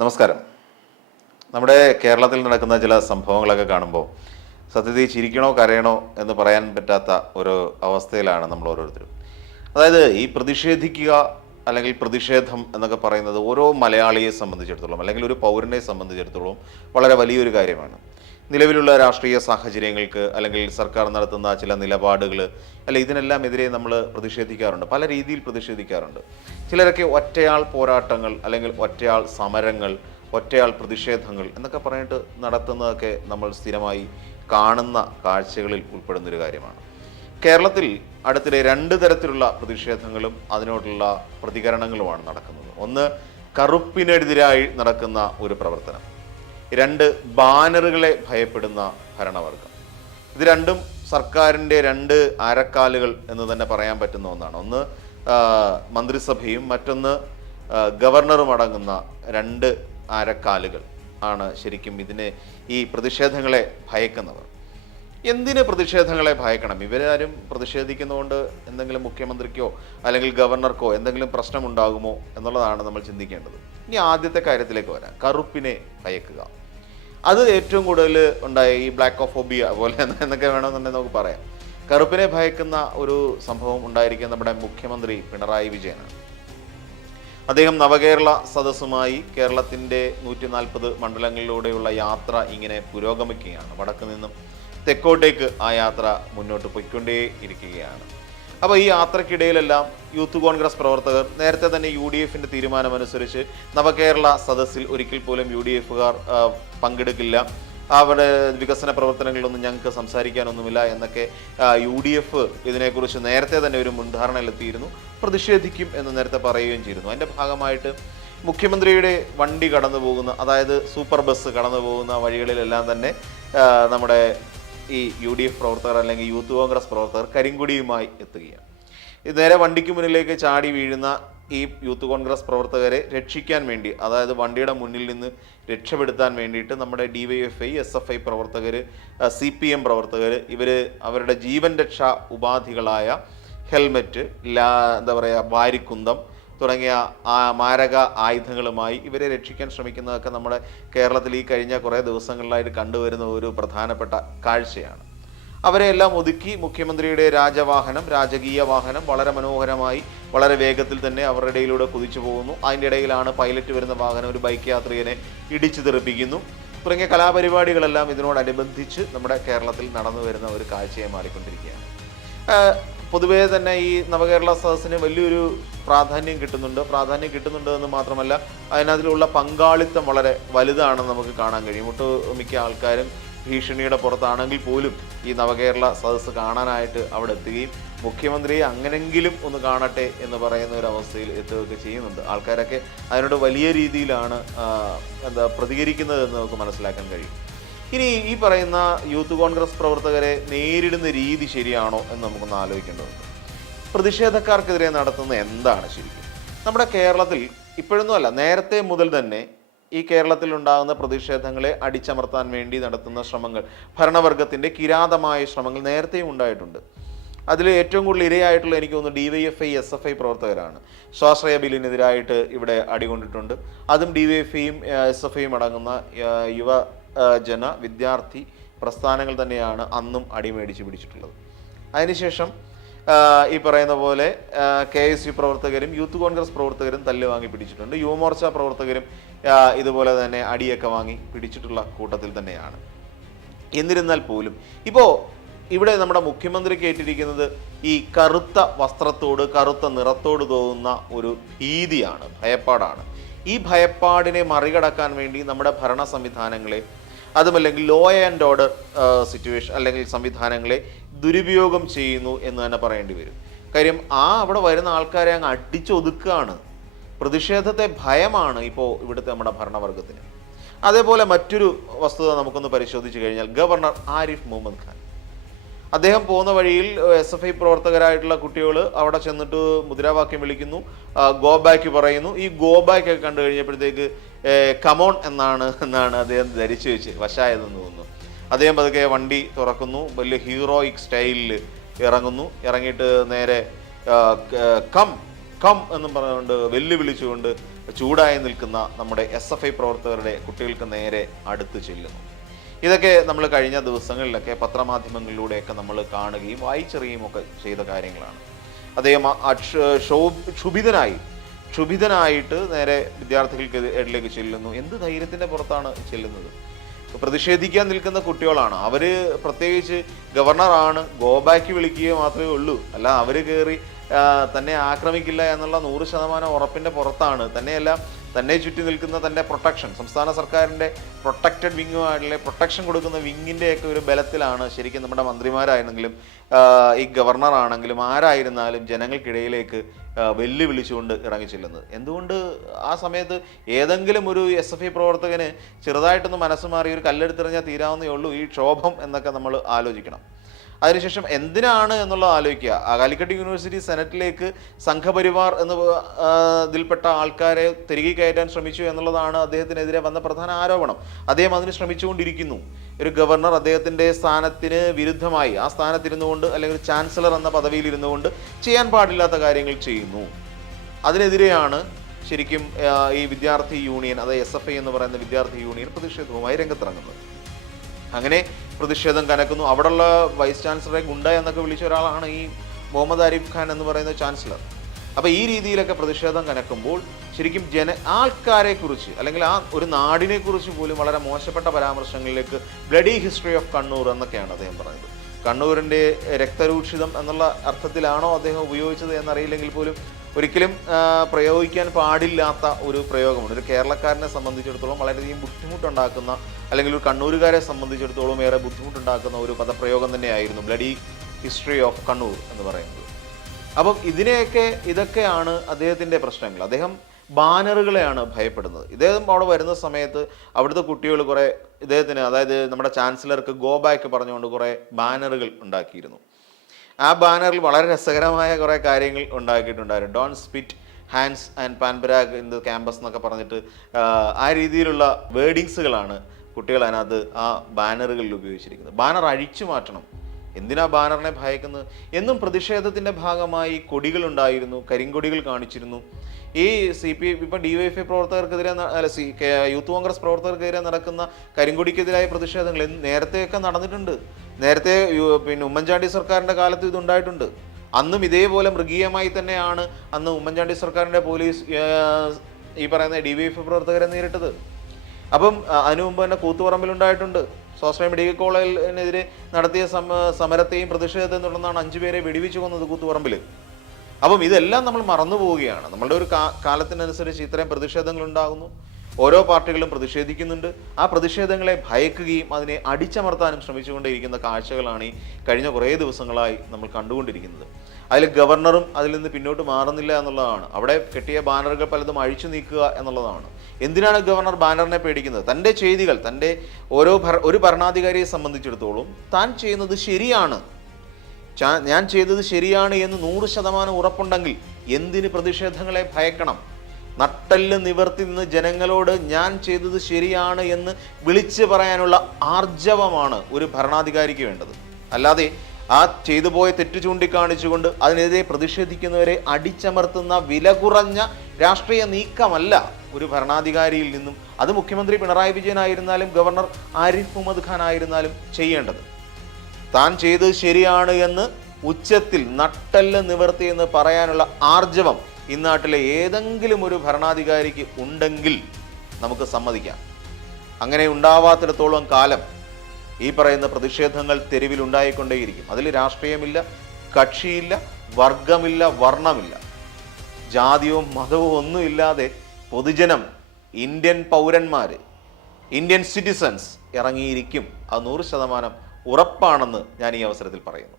നമസ്കാരം. നമ്മുടെ കേരളത്തിൽ നടക്കുന്ന ചില സംഭവങ്ങളൊക്കെ കാണുമ്പോൾ സത്യത്തിൽ ചിരിക്കണോ കരയണോ എന്ന് പറയാൻ പറ്റാത്ത ഒരു അവസ്ഥയിലാണ് നമ്മൾ ഓരോരുത്തരും. അതായത് ഈ പ്രതിഷേധിക്കുക അല്ലെങ്കിൽ പ്രതിഷേധം എന്നൊക്കെ പറയുന്നത് ഓരോ മലയാളിയെ സംബന്ധിച്ചിടത്തോളം അല്ലെങ്കിൽ ഒരു പൗരനെ സംബന്ധിച്ചിടത്തോളം വളരെ വലിയൊരു കാര്യമാണ്. നിലവിലുള്ള രാഷ്ട്രീയ സാഹചര്യങ്ങൾക്ക് അല്ലെങ്കിൽ സർക്കാർ നടത്തുന്ന ചില നിലപാടുകൾ ഇതിനെല്ലാം എതിരെ നമ്മൾ പ്രതിഷേധിക്കാറുണ്ട്, പല രീതിയിൽ പ്രതിഷേധിക്കാറുണ്ട്. ചിലരൊക്കെ ഒറ്റയാൾ പോരാട്ടങ്ങൾ അല്ലെങ്കിൽ ഒറ്റയാൾ സമരങ്ങൾ, ഒറ്റയാൾ പ്രതിഷേധങ്ങൾ എന്നൊക്കെ പറഞ്ഞിട്ട് നടത്തുന്നതൊക്കെ നമ്മൾ സ്ഥിരമായി കാണുന്ന കാഴ്ചകളിൽ ഉൾപ്പെടുന്നൊരു കാര്യമാണ്. കേരളത്തിൽ അടുത്തിടെ രണ്ട് തരത്തിലുള്ള പ്രതിഷേധങ്ങളും അതിനോടുള്ള പ്രതികരണങ്ങളുമാണ് നടക്കുന്നത്. ഒന്ന്, കറുപ്പിനെതിരായി നടക്കുന്ന ഒരു പ്രവർത്തനം. രണ്ട്, ബാനറുകളെ ഭയപ്പെടുന്ന ഭരണവർഗം. ഇത് രണ്ടും സർക്കാരിൻ്റെ രണ്ട് അരക്കാലുകൾ എന്ന് തന്നെ പറയാൻ പറ്റുന്ന ഒന്നാണ്. ഒന്ന് മന്ത്രിസഭയും മറ്റൊന്ന് ഗവർണറും അടങ്ങുന്ന രണ്ട് അരക്കാലുകൾ ആണ് ശരിക്കും ഈ പ്രതിഷേധങ്ങളെ ഭയക്കുന്നവർ. എന്തിന് പ്രതിഷേധങ്ങളെ ഭയക്കണം? ഇവരാരും പ്രതിഷേധിക്കുന്നതുകൊണ്ട് എന്തെങ്കിലും മുഖ്യമന്ത്രിക്കോ അല്ലെങ്കിൽ ഗവർണർക്കോ എന്തെങ്കിലും പ്രശ്നമുണ്ടാകുമോ എന്നുള്ളതാണ് നമ്മൾ ചിന്തിക്കേണ്ടത്. ഇനി ആദ്യത്തെ കാര്യത്തിലേക്ക് വരാം, കറുപ്പിനെ ഭയക്കുക. അത് ഏറ്റവും കൂടുതൽ ഉണ്ടായ ഈ ബ്ലാക്കോഫോബിയ പോലെ എന്നൊക്കെ വേണമെന്നുണ്ടെങ്കിൽ നമുക്ക് പറയാം. കറുപ്പിനെ ഭയക്കുന്ന ഒരു സംഭവം ഉണ്ടായിരിക്കുക നമ്മുടെ മുഖ്യമന്ത്രി പിണറായി വിജയനാണ്. അദ്ദേഹം നവകേരള സദസ്സുമായി കേരളത്തിൻ്റെ 140 മണ്ഡലങ്ങളിലൂടെയുള്ള യാത്ര ഇങ്ങനെ പുരോഗമിക്കുകയാണ്. വടക്ക് നിന്നും തെക്കോട്ടേക്ക് ആ യാത്ര മുന്നോട്ട് പോയിക്കൊണ്ടേ ഇരിക്കുകയാണ്. അപ്പോൾ ഈ യാത്രക്കിടയിലെല്ലാം യൂത്ത് കോൺഗ്രസ് പ്രവർത്തകർ നേരത്തെ തന്നെ UDF തീരുമാനമനുസരിച്ച് നവകേരള സദസ്സിൽ ഒരിക്കൽ പോലും UDF പങ്കെടുക്കില്ല, അവിടെ വികസന പ്രവർത്തനങ്ങളിലൊന്നും ഞങ്ങൾക്ക് സംസാരിക്കാനൊന്നുമില്ല എന്നൊക്കെ UDF ഇതിനെക്കുറിച്ച് നേരത്തെ തന്നെ ഒരു മുൻധാരണയിലെത്തിയിരുന്നു. പ്രതിഷേധിക്കും എന്ന് നേരത്തെ പറയുകയും ചെയ്തിരുന്നു. അതിൻ്റെ ഭാഗമായിട്ട് മുഖ്യമന്ത്രിയുടെ വണ്ടി കടന്നു പോകുന്ന, അതായത് സൂപ്പർ ബസ് കടന്നു പോകുന്ന വഴികളിലെല്ലാം തന്നെ നമ്മുടെ ഈ UDF പ്രവർത്തകർ അല്ലെങ്കിൽ യൂത്ത് കോൺഗ്രസ് പ്രവർത്തകർ കരിങ്കൊടിയുമായി എത്തുകയാണ്. ഇത് നേരെ വണ്ടിക്ക് മുന്നിലേക്ക് ചാടി വീഴുന്ന ഈ യൂത്ത് കോൺഗ്രസ് പ്രവർത്തകരെ രക്ഷിക്കാൻ വേണ്ടി, അതായത് വണ്ടിയുടെ മുന്നിൽ നിന്ന് രക്ഷപ്പെടുത്താൻ വേണ്ടിയിട്ട് നമ്മുടെ DYFI, SFI പ്രവർത്തകർ, CPM പ്രവർത്തകർ ഇവർ അവരുടെ ജീവൻ രക്ഷാ ഉപാധികളായ ഹെൽമെറ്റ്, വാരിക്കുന്തം തുടങ്ങിയ മാരക ആയുധങ്ങളുമായി ഇവരെ രക്ഷിക്കാൻ ശ്രമിക്കുന്നതൊക്കെ നമ്മുടെ കേരളത്തിൽ ഈ കഴിഞ്ഞ കുറേ ദിവസങ്ങളിലായിട്ട് കണ്ടുവരുന്ന ഒരു പ്രധാനപ്പെട്ട കാഴ്ചയാണ്. അവരെല്ലാം ഒതുക്കി മുഖ്യമന്ത്രിയുടെ രാജകീയ വാഹനം വളരെ മനോഹരമായി വളരെ വേഗത്തിൽ തന്നെ അവരുടെ ഇടയിലൂടെ കുതിച്ചു പോകുന്നു. അതിൻ്റെ ഇടയിലാണ് പൈലറ്റ് വരുന്ന വാഹനം ഒരു ബൈക്ക് യാത്രികനെ ഇടിച്ചു തെറിപ്പിക്കുന്നു തുടങ്ങിയ കലാപരിപാടികളെല്ലാം ഇതിനോടനുബന്ധിച്ച് നമ്മുടെ കേരളത്തിൽ നടന്നു വരുന്ന ഒരു കാഴ്ചയെ മാറിക്കൊണ്ടിരിക്കുകയാണ്. പൊതുവേ തന്നെ ഈ നവകേരള സദസ്സിന് വലിയൊരു പ്രാധാന്യം കിട്ടുന്നുണ്ട് എന്ന് മാത്രമല്ല അതിനകത്തിലുള്ള പങ്കാളിത്തം വളരെ വലുതാണെന്ന് നമുക്ക് കാണാൻ കഴിയും. ഒട്ടുമിക്ക ആൾക്കാരും ഭീഷണിയുടെ പുറത്താണെങ്കിൽ പോലും ഈ നവകേരള സദസ്സ് കാണാനായിട്ട് അവിടെ എത്തുകയും മുഖ്യമന്ത്രിയെ അങ്ങനെങ്കിലും ഒന്ന് കാണട്ടെ എന്ന് പറയുന്ന ഒരു അവസ്ഥയിൽ എത്തുകയൊക്കെ ചെയ്യുന്നുണ്ട്. ആൾക്കാരൊക്കെ അതിനോട് വലിയ രീതിയിലാണ് പ്രതികരിക്കുന്നതെന്ന് നമുക്ക് മനസ്സിലാക്കാൻ കഴിയും. ഇനി ഈ പറയുന്ന യൂത്ത് കോൺഗ്രസ് പ്രവർത്തകരെ നേരിടുന്ന രീതി ശരിയാണോ എന്ന് നമുക്കൊന്ന് ആലോചിക്കേണ്ടതുണ്ട്. പ്രതിഷേധക്കാർക്കെതിരെ നടത്തുന്ന എന്താണ് ശരിക്കും? നമ്മുടെ കേരളത്തിൽ ഇപ്പോഴൊന്നുമല്ല, നേരത്തെ മുതൽ തന്നെ ഈ കേരളത്തിൽ ഉണ്ടാകുന്ന പ്രതിഷേധങ്ങളെ അടിച്ചമർത്താൻ വേണ്ടി നടത്തുന്ന ശ്രമങ്ങൾ, ഭരണവർഗത്തിൻ്റെ കിരാതമായ ശ്രമങ്ങൾ നേരത്തെയും ഉണ്ടായിട്ടുണ്ട്. അതിൽ ഏറ്റവും കൂടുതൽ ഇരയായിട്ടുള്ള എനിക്ക് തോന്നുന്നു DYFI, SFI പ്രവർത്തകരാണ്. സ്വാശ്രയ ബില്ലിനെതിരായിട്ട് ഇവിടെ അടികൊണ്ടിട്ടുണ്ട്. അതും DYFIയും SFIയും അടങ്ങുന്ന വിദ്യാർത്ഥി പ്രസ്ഥാനങ്ങൾ തന്നെയാണ് അന്നും അടിമേടിച്ച് പിടിച്ചിട്ടുള്ളത്. അതിനുശേഷം ഈ പറയുന്ന പോലെ KSU പ്രവർത്തകരും യൂത്ത് കോൺഗ്രസ് പ്രവർത്തകരും തല്ല് വാങ്ങി പിടിച്ചിട്ടുണ്ട്. യുവമോർച്ച പ്രവർത്തകരും ഇതുപോലെ തന്നെ അടിയൊക്കെ വാങ്ങി പിടിച്ചിട്ടുള്ള കൂട്ടത്തിൽ തന്നെയാണ്. എന്നിരുന്നാൽ പോലും ഇപ്പോൾ ഇവിടെ നമ്മുടെ മുഖ്യമന്ത്രിക്ക് ഏറ്റിരിക്കുന്നത് ഈ കറുത്ത വസ്ത്രത്തോട്, കറുത്ത നിറത്തോട് തോന്നുന്ന ഒരു ഭീതിയാണ്, ഭയപ്പാടാണ്. ഈ ഭയപ്പാടിനെ മറികടക്കാൻ വേണ്ടി നമ്മുടെ ഭരണ സംവിധാനങ്ങളെ, അതുമല്ലെങ്കിൽ ലോ ആൻഡ് ഓർഡർ സിറ്റുവേഷൻ അല്ലെങ്കിൽ സംവിധാനങ്ങളെ ദുരുപയോഗം ചെയ്യുന്നു എന്ന് തന്നെ പറയേണ്ടി വരും. കാര്യം അവിടെ വരുന്ന ആൾക്കാരെ അങ്ങ് അടിച്ചൊതുക്കുകയാണ്. പ്രതിഷേധത്തെ ഭയമാണ് ഇപ്പോൾ ഇവിടുത്തെ നമ്മുടെ ഭരണവർഗത്തിന്. അതേപോലെ മറ്റൊരു വസ്തുത നമുക്കൊന്ന് പരിശോധിച്ച് കഴിഞ്ഞാൽ ഗവർണർ ആരിഫ് മുഹമ്മദ് ഖാൻ, അദ്ദേഹം പോകുന്ന വഴിയിൽ SFI പ്രവർത്തകരായിട്ടുള്ള കുട്ടികൾ അവിടെ ചെന്നിട്ട് മുദ്രാവാക്യം വിളിക്കുന്നു, ഗോ ബാക്ക് പറയുന്നു. ഈ ഗോ ബാക്ക് ഒക്കെ കണ്ടു കഴിഞ്ഞപ്പോഴത്തേക്ക് കമോൺ എന്നാണ് അദ്ദേഹം ധരിച്ചു വെച്ച് വശായതെന്ന് തോന്നുന്നു. അദ്ദേഹം പതുക്കെ വണ്ടി തുറക്കുന്നു, വലിയ ഹീറോയിക് സ്റ്റൈലിൽ ഇറങ്ങിയിട്ട് നേരെ കം എന്നും പറഞ്ഞുകൊണ്ട് വെല്ലുവിളിച്ചുകൊണ്ട് ചൂടായി നിൽക്കുന്ന നമ്മുടെ SFI പ്രവർത്തകരുടെ കുട്ടികൾക്ക് നേരെ അടുത്ത് ചെല്ലുന്നു. ഇതൊക്കെ നമ്മൾ കഴിഞ്ഞ ദിവസങ്ങളിലൊക്കെ പത്രമാധ്യമങ്ങളിലൂടെയൊക്കെ നമ്മൾ കാണുകയും വായിച്ചറിയുകയും ഒക്കെ ചെയ്ത കാര്യങ്ങളാണ്. അദ്ദേഹം ക്ഷുഭിതനായിട്ട് നേരെ വിദ്യാർത്ഥികൾക്ക് ഇടയിലേക്ക് ചെല്ലുന്നു. എന്ത് ധൈര്യത്തിൻ്റെ പുറത്താണ് ചെല്ലുന്നത്? പ്രതിഷേധിക്കാൻ നിൽക്കുന്ന കുട്ടികളാണ് അവർ. പ്രത്യേകിച്ച് ഗവർണറാണ്, ഗോ ബാക്ക് വിളിക്കുക മാത്രമേ ഉള്ളൂ. അല്ല അവർ കയറി തന്നെ ആക്രമിക്കില്ല എന്നുള്ള 100% ഉറപ്പിൻ്റെ പുറത്താണ്. തന്നെയല്ല, തന്നെ ചുറ്റി നിൽക്കുന്ന തൻ്റെ പ്രൊട്ടക്ഷൻ, സംസ്ഥാന സർക്കാരിൻ്റെ പ്രൊട്ടക്റ്റഡ് വിങ്ങുമായിട്ടുള്ള പ്രൊട്ടക്ഷൻ കൊടുക്കുന്ന വിങ്ങിൻ്റെയൊക്കെ ഒരു ബലത്തിലാണ് ശരിക്കും നമ്മുടെ മന്ത്രിമാരായിരുന്നെങ്കിലും ഈ ഗവർണറാണെങ്കിലും ആരായിരുന്നാലും ജനങ്ങൾക്കിടയിലേക്ക് വെല്ലുവിളിച്ചുകൊണ്ട് ഇറങ്ങിച്ചെല്ലുന്നത്. എന്തുകൊണ്ട് ആ സമയത്ത് ഏതെങ്കിലും ഒരു SFI പ്രവർത്തകന് ചെറുതായിട്ടൊന്ന് മനസ്സ് മാറി ഒരു കല്ലെടുത്തെറിഞ്ഞാൽ തീരാവുന്നേ ഉള്ളൂ ഈ ക്ഷോഭം എന്നൊക്കെ നമ്മൾ ആലോചിക്കണം. അതിനുശേഷം എന്തിനാണ് എന്നുള്ളത് ആലോചിക്കുക. കാലിക്കറ്റ് യൂണിവേഴ്സിറ്റി സെനറ്റിലേക്ക് സംഘപരിവാർ ഇതിൽപ്പെട്ട ആൾക്കാരെ തിരികെ കയറ്റാൻ ശ്രമിച്ചു എന്നുള്ളതാണ് അദ്ദേഹത്തിനെതിരെ വന്ന പ്രധാന ആരോപണം. അദ്ദേഹം അതിന് ശ്രമിച്ചുകൊണ്ടിരിക്കുന്നു. ഒരു ഗവർണർ അദ്ദേഹത്തിൻ്റെ സ്ഥാനത്തിന് വിരുദ്ധമായി ആ സ്ഥാനത്തിരുന്നുകൊണ്ട് അല്ലെങ്കിൽ ചാൻസലർ എന്ന പദവിയിൽ ഇരുന്നുകൊണ്ട് ചെയ്യാൻ പാടില്ലാത്ത കാര്യങ്ങൾ ചെയ്യുന്നു. അതിനെതിരെയാണ് ശരിക്കും ഈ വിദ്യാർത്ഥി യൂണിയൻ, അതായത് SFI എന്ന് പറയുന്ന വിദ്യാർത്ഥി യൂണിയൻ പ്രതിഷേധവുമായി രംഗത്തിറങ്ങുന്നത്. അങ്ങനെ പ്രതിഷേധം കനക്കുന്നു. അവിടെയുള്ള വൈസ് ചാൻസലറെ ഗുണ്ട എന്നൊക്കെ വിളിച്ച ഒരാളാണ് ഈ മുഹമ്മദ് ആരിഫ് ഖാൻ എന്ന് പറയുന്ന ചാൻസലർ. അപ്പോൾ ഈ രീതിയിലൊക്കെ പ്രതിഷേധം കനക്കുമ്പോൾ ശരിക്കും ആൾക്കാരെക്കുറിച്ച് അല്ലെങ്കിൽ ആ ഒരു നാടിനെക്കുറിച്ച് പോലും വളരെ മോശപ്പെട്ട പരാമർശങ്ങളിലേക്ക് ബ്ലഡി ഹിസ്റ്ററി ഓഫ് കണ്ണൂർ എന്നൊക്കെയാണ് അദ്ദേഹം പറഞ്ഞത്. കണ്ണൂരിൻ്റെ രക്തരൂക്ഷിതം എന്നുള്ള അർത്ഥത്തിലാണോ അദ്ദേഹം ഉപയോഗിച്ചത് എന്നറിയില്ലെങ്കിൽ പോലും ഒരിക്കലും പ്രയോഗിക്കാൻ പാടില്ലാത്ത ഒരു പ്രയോഗമാണ്. ഒരു കേരളക്കാരനെ സംബന്ധിച്ചിടത്തോളം വളരെയധികം ബുദ്ധിമുട്ടുണ്ടാക്കുന്ന, അല്ലെങ്കിൽ ഒരു കണ്ണൂരുകാരെ സംബന്ധിച്ചിടത്തോളം ഏറെ ബുദ്ധിമുട്ടുണ്ടാക്കുന്ന ഒരു പദപ്രയോഗം തന്നെയായിരുന്നു ബ്ലഡി ഹിസ്റ്ററി ഓഫ് കണ്ണൂർ എന്ന് പറയുന്നത്. അപ്പം ഇതൊക്കെയാണ് അദ്ദേഹത്തിൻ്റെ പ്രശ്നങ്ങൾ. അദ്ദേഹം ബാനറുകളെയാണ് ഭയപ്പെടുന്നത്. ഇദ്ദേഹം അവിടെ വരുന്ന സമയത്ത് അവിടുത്തെ കുട്ടികൾ കുറേ ഇദ്ദേഹത്തിന്, അതായത് നമ്മുടെ ചാൻസലർക്ക് ഗോ ബാക്ക് പറഞ്ഞുകൊണ്ട് കുറേ ബാനറുകൾ ഉണ്ടാക്കിയിരുന്നു. ആ ബാനറിൽ വളരെ രസകരമായ കുറേ കാര്യങ്ങൾ ഉണ്ടാക്കിയിട്ടുണ്ടായിരുന്നു. Don't spit hands and Pan Parag in the campus എന്നൊക്കെ പറഞ്ഞിട്ട് ആ രീതിയിലുള്ള വേർഡിങ്സുകളാണ് കുട്ടികൾ അതിനകത്ത് ആ ബാനറുകളിൽ ഉപയോഗിച്ചിരിക്കുന്നത്. ബാനർ അഴിച്ചു മാറ്റണം. എന്തിനാ ബാനറിനെ ഭയക്കുന്നത്? എന്നും പ്രതിഷേധത്തിൻ്റെ ഭാഗമായി കൊടികളുണ്ടായിരുന്നു, കരിങ്കൊടികൾ കാണിച്ചിരുന്നു. ഈ CPI ഇപ്പം DYFI പ്രവർത്തകർക്കെതിരെ, യൂത്ത് കോൺഗ്രസ് പ്രവർത്തകർക്കെതിരെ നടക്കുന്ന കരിങ്കൊടിക്കെതിരായ പ്രതിഷേധങ്ങൾ നേരത്തെയൊക്കെ നടന്നിട്ടുണ്ട്. നേരത്തെ ഉമ്മൻചാണ്ടി സർക്കാരിൻ്റെ കാലത്ത് ഇതുണ്ടായിട്ടുണ്ട്. അന്നും ഇതേപോലെ മൃഗീയമായി തന്നെയാണ് അന്ന് ഉമ്മൻചാണ്ടി സർക്കാരിൻ്റെ പോലീസ് ഈ പറയുന്ന DYFI പ്രവർത്തകരെ നേരിട്ടത്. അപ്പം അതിനു മുമ്പ് തന്നെ കൂത്തുപറമ്പിലുണ്ടായിട്ടുണ്ട്. സ്വാശ്രയ മെഡിക്കൽ കോളേജിനെതിരെ നടത്തിയ സമരത്തെയും പ്രതിഷേധത്തെയും തുടർന്നാണ് 5 പേരെ വെടിവെച്ച് കൊന്നത് കൂത്തുപറമ്പിൽ. അപ്പം ഇതെല്ലാം നമ്മൾ മറന്നു പോവുകയാണ്. നമ്മളുടെ ഒരു കാലത്തിനനുസരിച്ച് ഇത്രയും പ്രതിഷേധങ്ങൾ ഉണ്ടാകുന്നു. ഓരോ പാർട്ടികളും പ്രതിഷേധിക്കുന്നുണ്ട്. ആ പ്രതിഷേധങ്ങളെ ഭയക്കുകയും അതിനെ അടിച്ചമർത്താനും ശ്രമിച്ചുകൊണ്ടിരിക്കുന്ന കാഴ്ചകളാണ് ഈ കഴിഞ്ഞ കുറേ ദിവസങ്ങളായി നമ്മൾ കണ്ടുകൊണ്ടിരിക്കുന്നത്. അതിൽ ഗവർണറും അതിൽ നിന്ന് പിന്നോട്ട് മാറുന്നില്ല എന്നുള്ളതാണ്. അവിടെ കെട്ടിയ ബാനറുകൾ പലതും അഴിച്ചു നീക്കുക എന്നുള്ളതാണ്. എന്തിനാണ് ഗവർണർ ബാനറിനെ പേടിക്കുന്നത്? തൻ്റെ ചെയ്തികൾ, തൻ്റെ ഒരു ഭരണാധികാരിയെ സംബന്ധിച്ചിടത്തോളം താൻ ചെയ്യുന്നത് ശരിയാണ്, ഞാൻ ചെയ്തത് ശരിയാണ് എന്ന് 100% ഉറപ്പുണ്ടെങ്കിൽ എന്തിന് പ്രതിഷേധങ്ങളെ ഭയക്കണം? നട്ടെല്ല് നിവർത്തി നിന്ന് ജനങ്ങളോട് ഞാൻ ചെയ്തത് ശരിയാണ് എന്ന് വിളിച്ചു പറയാനുള്ള ആർജവമാണ് ഒരു ഭരണാധികാരിക്ക് വേണ്ടത്. അല്ലാതെ ആ ചെയ്തു പോയ തെറ്റ് ചൂണ്ടിക്കാണിച്ചുകൊണ്ട് അതിനെതിരെ പ്രതിഷേധിക്കുന്നവരെ അടിച്ചമർത്തുന്ന വില കുറഞ്ഞ രാഷ്ട്രീയ നീക്കമല്ല ഒരു ഭരണാധികാരിയിൽ നിന്നും, അത് മുഖ്യമന്ത്രി പിണറായി വിജയൻ ആയിരുന്നാലും ഗവർണർ ആരിഫ് മുഹമ്മദ് ഖാൻ ആയിരുന്നാലും ചെയ്യേണ്ടത്. താൻ ചെയ്തത് ശരിയാണ് എന്ന് ഉച്ചത്തിൽ നട്ടെല്ല് നിവർത്തി എന്ന് പറയാനുള്ള ആർജവം ഇന്നാട്ടിലെ ഏതെങ്കിലും ഒരു ഭരണാധികാരിക്ക് ഉണ്ടെങ്കിൽ നമുക്ക് സമ്മതിക്കാം. അങ്ങനെ ഉണ്ടാവാത്തിടത്തോളം കാലം ഈ പറയുന്ന പ്രതിഷേധങ്ങൾ തെരുവിലുണ്ടായിക്കൊണ്ടേയിരിക്കും. അതിൽ രാഷ്ട്രീയമില്ല, കക്ഷിയില്ല, വർഗമില്ല, വർണ്ണമില്ല, ജാതിയോ മതമോ ഒന്നുമില്ലാതെ പൊതുജനം, ഇന്ത്യൻ പൗരന്മാർ, ഇന്ത്യൻ സിറ്റിസൺസ് ഇറങ്ങിയിരിക്കും. അത് 100% ഉറപ്പാണെന്ന് ഞാൻ ഈ അവസരത്തിൽ പറയുന്നു.